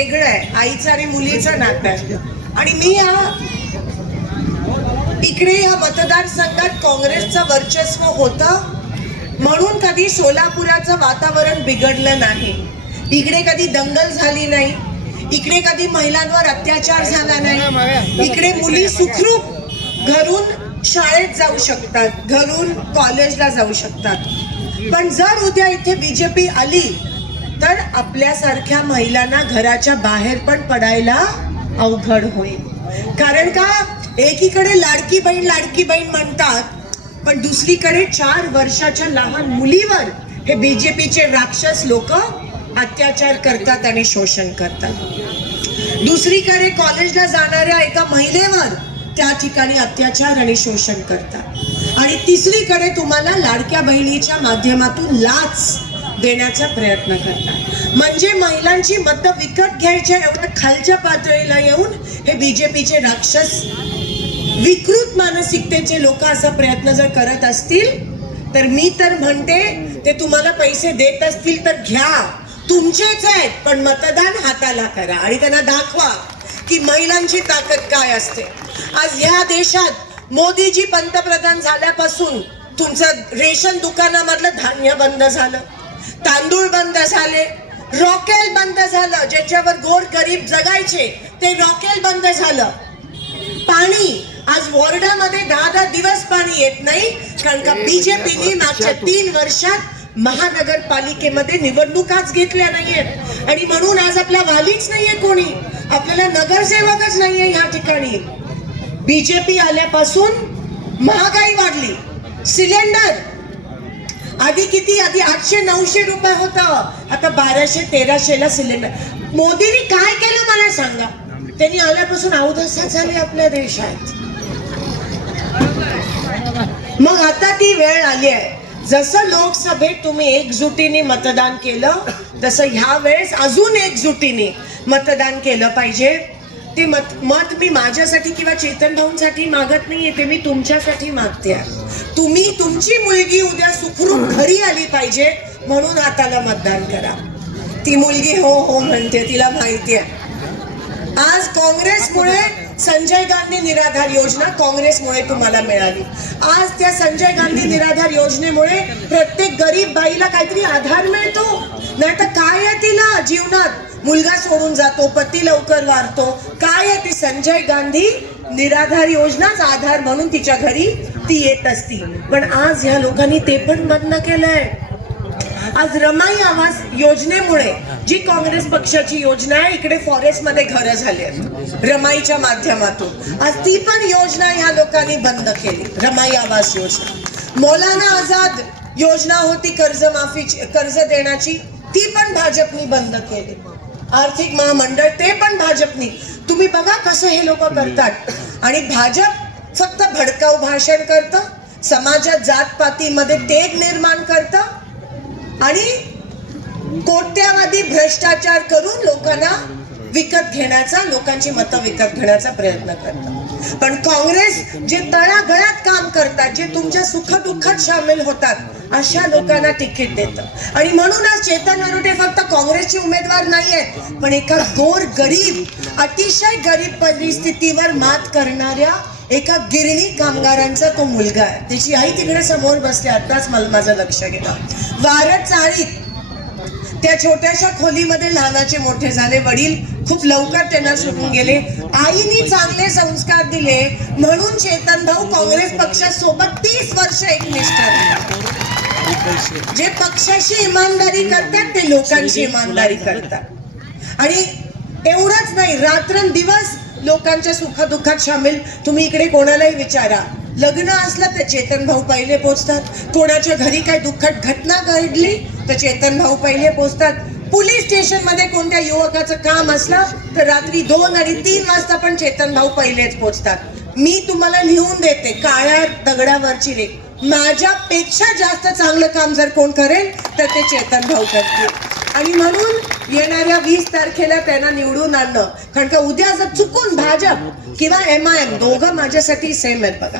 वेगळं आहे, आईचं आणि मुलीचं नातं आहे. आणि मी इकडे या मतदारसंघात काँग्रेसचं वर्चस्व होतं म्हणून कधी सोलापुराचं वातावरण बिघडलं नाही, इकडे कधी दंगल झाली नाही, इकडे कधी महिलांवर अत्याचार झाला नाही, इकडे मुली सुखरूप घरून शाळेत जाऊ शकतात, घरून कॉलेजला जाऊ शकतात. पण जर उद्या इथे बीजेपी आली तर आपल्यासारख्या महिलांना घराच्या बाहेर पण पडायला अवघड होईल. कारण का, एकीकडे लाडकी बहीण म्हणतात, पण दुसरीकडे 4 वर्षाच्या लहान मुलीवर हे बीजेपीचे राक्षस लोक अत्याचार करतात आणि शोषण करतात. दुसरीकडे कॉलेजला जाणाऱ्या एका महिलेवर त्या ठिकाणी अत्याचार आणि शोषण करतात. आणि तिसरीकडे तुम्हाला लाडक्या बहिणीच्या माध्यमातून लाच देण्याचा प्रयत्न करतात. म्हणजे महिलांची मतं विकत घ्यायच्या एवढ्या खालच्या पातळीला येऊन हे बीजेपीचे राक्षस विकृत मानसिकतेचे लोक असा प्रयत्न जर करत असतील तर मी तर म्हणते ते तुम्हाला पैसे देत असतील तर घ्या, तुमचेच आहेत, पण मतदान हाताला करा आणि त्यांना दाखवा की महिलांची ताकद काय असते. आज ह्या देशात मोदीजी पंतप्रधान झाल्यापासून तुमचं रेशन दुकानामधलं धान्य बंद झालं, तांदूळ बंद झाले, रॉकेल बंद झालं, ज्याच्यावर गोर गरीब जगायचे ते रॉकेल बंद झालं. पाणी आज वॉर्डामध्ये 10 दिवस पाणी येत नाही, कारण का बीजेपीने मागच्या 3 वर्षात महानगरपालिकेमध्ये निवडणुकाच घेतल्या नाहीयेत. आणि म्हणून आज आपला वालीच नाहीये, कोणी आपल्याला नगरसेवकच नाहीये या ठिकाणी. बीजेपी आल्यापासून महागाई वाढली, सिलेंडर आधी किती, आधी 800-900 रुपये होतं, आता 1200-1300 सिलेंडर. मोदींनी काय केलं मला सांगा, त्यांनी आल्यापासून अवदसा झाली आपल्या देशात. मग आता ती वेळ आली आहे, जसं लोकसभेत तुम्ही एकजुटीने मतदान केलं तसं ह्या वेळेस अजून एकजुटीने मतदान केलं पाहिजे. ते मत मी माझ्यासाठी किंवा चेतन भाऊंसाठी मागत नाहीये, ते मी तुमच्यासाठी मागते. तुम्ही तुमची मुलगी उद्या सुखरूप घरी आली पाहिजे म्हणून हाताला मतदान करा. ती मुलगी हो हो म्हणते, तिला माहिती आहे. आज काँग्रेसमुळे संजय गांधी निराधार योजना काँग्रेसमुळे तुम्हाला मिळाली. आज त्या संजय गांधी निराधार योजनेमुळे प्रत्येक गरीब बाईला काहीतरी आधार मिळतो. नाही तर काय आहे तिला जीवनात, मुलगा सोडून जातो, पती लवकर वारतो, काय आहे ती संजय गांधी निराधार योजनाच आधार म्हणून तिच्या घरी ती येत असती. पण आज ह्या लोकांनी ते पण बंद केलंय. आज रमाई आवास योजनेमुळे, जी काँग्रेस पक्षाची योजना आहे, इकडे फॉरेस्ट मध्ये घरं झाली आहेत रमाईच्या माध्यमातून, आज ती पण योजना ह्या लोकांनी बंद केली. रमाई आवास योजना, मौलाना आझाद योजना होती कर्जमाफीची, कर्ज देण्याची, ती पण भाजपनी बंद केली. आर्थिक महामंडळ ते पण भाजपनी. तुम्ही बघा कसं हे लोक करतात. आणि भाजप फक्त भडकाऊ भाषण करतं, समाजात जातपातीमध्ये तेढ निर्माण करतं आणि कोट्यावधी भ्रष्टाचार करून लोकांना विकत घेण्याचा, लोकांची मतं विकत घेण्याचा प्रयत्न करतात. पण काँग्रेस जे तळागळात काम करतात, जे तुमच्या सुखदुःखात सामील होतात, अशा लोकांना तिकीट देतं. आणि म्हणूनच चेतन नरोटे फक्त काँग्रेसचे उमेदवार नाही आहेत, पण एका गोर गरीब, अतिशय गरीब परिस्थितीवर मात करणाऱ्या एका गिरणी कामगारांचा तो मुलगा आहे. त्याची आई तिकडे समोर बसली, आताच माझं लक्ष गेलं. वारट चाळीत त्या छोट्याशा खोलीमध्ये लहानाचे मोठे झाले. वडील खूप लवकर त्यांना सोडून गेले. आईने चांगले संस्कार दिले म्हणून चेतन भाऊ काँग्रेस पक्षासोबत 30 वर्ष एकनिष्ठ राहिले. जे पक्षाशी इमानदारी करतात ते लोकांची इमानदारी करतात. आणि एवढंच नाही, रात्रंदिवस लोकांच्या सुखदुःखात सामील. तुम्ही इकडे कोणालाही विचारा, लग्न असलं तर चेतन भाऊ पहिले पोहोचतात. कोणाच्या घरी काय दुःखद घटना घडली तर चेतन भाऊ पहिले पोहोचतात. पोलीस स्टेशन मध्ये कोणत्या युवकाचं काम असलं तर रात्री 2 आणि 3 वाजता पण चेतन भाऊ पहिलेच पोहोचतात. मी तुम्हाला लिहून देते, काळ्या दगडावरची रेख, माझ्यापेक्षा जास्त चांगलं काम जर कोण करेल तर ते चेतन भाऊ करतील. आणि म्हणून येणाऱ्या 20 तारखेला त्यांना निवडून आणणं. कारण का उद्या जर चुकून भाजप किंवा MIM, दोघं माझ्यासाठी सेम आहेत बघा,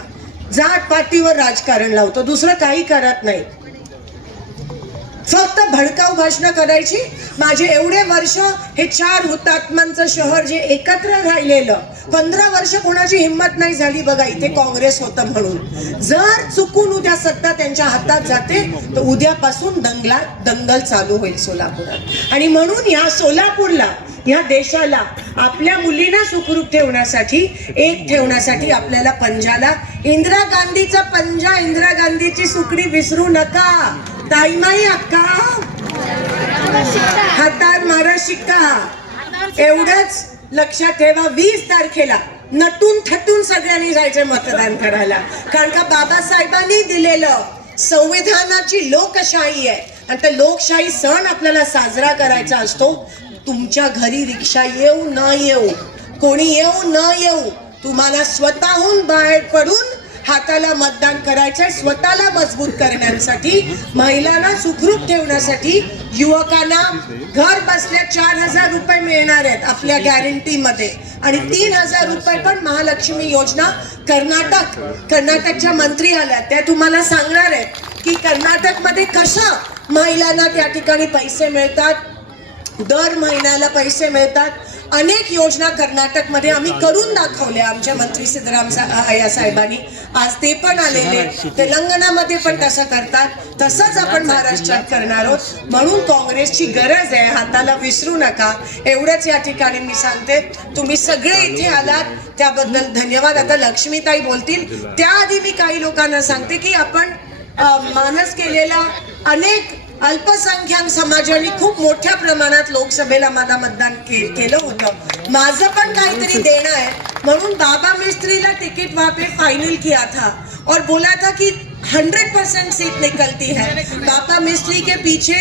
जात पातीवर राजकारण लावतो, दुसरं काही करत नाही. फक्त भडकाऊ भाषणं करायची. माझे एवढे वर्ष हे 4 हुतात्म्यांचं शहर जे एकत्र राहिलेलं, 15 वर्ष कोणाची हिंमत नाही झाली बघा इथे काँग्रेस होतं म्हणून. जर चुकून उद्या सत्ता त्यांच्या हातात जाते तर उद्यापासून दंगल चालू होईल सोलापुरात. आणि म्हणून या सोलापूरला, या देशाला, आपल्या मुलींना सुखरूप ठेवण्यासाठी, एक ठेवण्यासाठी आपल्याला पंजाला, इंदिरा गांधीचा पंजा, इंदिरा गांधीची सुकडी विसरू नका. ताईमाई अक्का, हातात मारा शिक्का. एवढंच लक्षात ठेवा. 20 तारखेला नटून थटून सगळ्यांनी जायचं मतदान करायला. कारण का बाबासाहेबांनी दिलेलं संविधानाची लोकशाही आहे आणि त्या लोकशाही सण आपल्याला साजरा करायचा असतो. तुमच्या घरी रिक्षा येऊ न येऊ, कोणी येऊ न येऊ, तुम्हाला स्वतःहून बाहेर पडून हाताला मतदान करायचंय. स्वतःला मजबूत करण्यासाठी, महिलांना सुखरूप ठेवण्यासाठी, युवकांना घर बसल्या 4,000 रुपये मिळणार आहेत आपल्या गॅरंटीमध्ये आणि 3,000 रुपये पण महालक्ष्मी योजना. कर्नाटकच्या मंत्री आल्या, त्या तुम्हाला सांगणार आहेत की कर्नाटकमध्ये कसं महिलांना त्या ठिकाणी पैसे मिळतात, दर महिन्याला पैसे मिळतात. अनेक योजना कर्नाटकमध्ये आम्ही करून दाखवल्या आमच्या मंत्री सिद्धरामय्या साहेबांनी. आज ते पण आलेले. तेलंगणामध्ये पण तसं करतात, तसंच आपण महाराष्ट्रात करणार आहोत. म्हणून काँग्रेसची गरज आहे, हाताला विसरू नका. एवढंच या ठिकाणी मी सांगते. तुम्ही सगळे इथे आलात त्याबद्दल धन्यवाद. आता लक्ष्मीताई बोलतील, त्याआधी मी काही लोकांना सांगते की आपण मानस केलेला अनेक अल्पसंख्याक समाजाने खूप मोठ्या प्रमाणात लोकसभेला मला मतदान केलं होतं. माझं पण काहीतरी देणं आहे म्हणून बाबा मिस्त्रीला तिकीट वहां पे फाइनल किया था और बोला था कि 100% सीट निकलती है. बाबा मिस्त्री के पीछे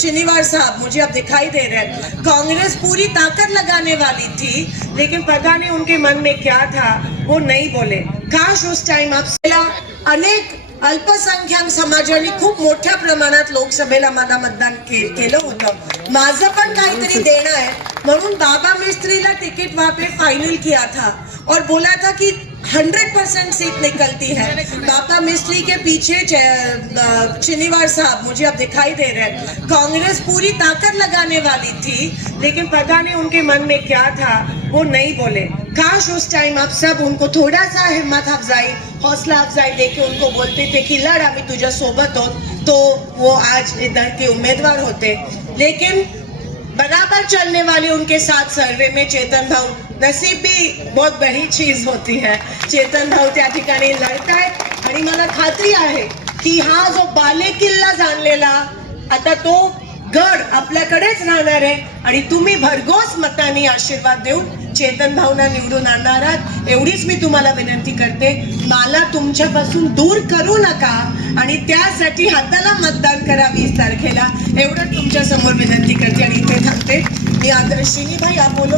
चिनीवार साहब मुझे अब दिखाई दे रहे हैं. कांग्रेस पूरी ताकत लगाने वाली थी, लेकिन पता नहीं उनके मन में क्या था, वो नहीं बोले. काश उस टाइम आपल्याला अनेक अल्पसंख्याक समाजाने खूप मोठ्या प्रमाणात लोकसभेला मला मतदान केलं होतं. माझं पण काहीतरी देणं आहे म्हणून बाबा मिस्त्रीला तिकीट वहां पे फाइनल किया था और बोला था कि 100% सीट निकलती है. बाबा मिस्त्री के पीछे चिनीवार साहब मुझे अब दिखाई दे रहे हैं. कांग्रेस पूरी ताकत लगाने वाली थी, लेकिन पता नहीं उनके मन में क्या था, वो नहीं बोले. काश उस टाइम आप सब उनको थोड़ा सा हिम्मत अफजाई, हौसला अफजाई देके उनको बोलते थे कि लड़, आम्ही तुझ्या सोबत हो, तो वो आज इधर के उम्मीदवार होते. लेकिन बराबर चलने वाले उनके साथ सर्वे में चेतन भाऊ, नसीब भी बहुत बड़ी चीज होती है. चेतन भाऊ त्या ठिकाणी लढतायत आणि मला खात्री आहे की हा जो बाले किल्ला जाणलेला आता तो गड आपल्याकडेच राहणार आहे आणि तुम्ही भरघोस मतांनी आशीर्वाद देऊन चेतन भाऊंना निवडून आणणार आहात. एवढीच मी तुम्हाला विनंती करते. मला तुमच्यापासून दूर करू नका आणि त्यासाठी हाताला मतदान करा 20 तारखेला. एवढंच तुमच्या समोर विनंती करते आणि इथे थांबते. मी आदर्शिनी भाई आप बोलो.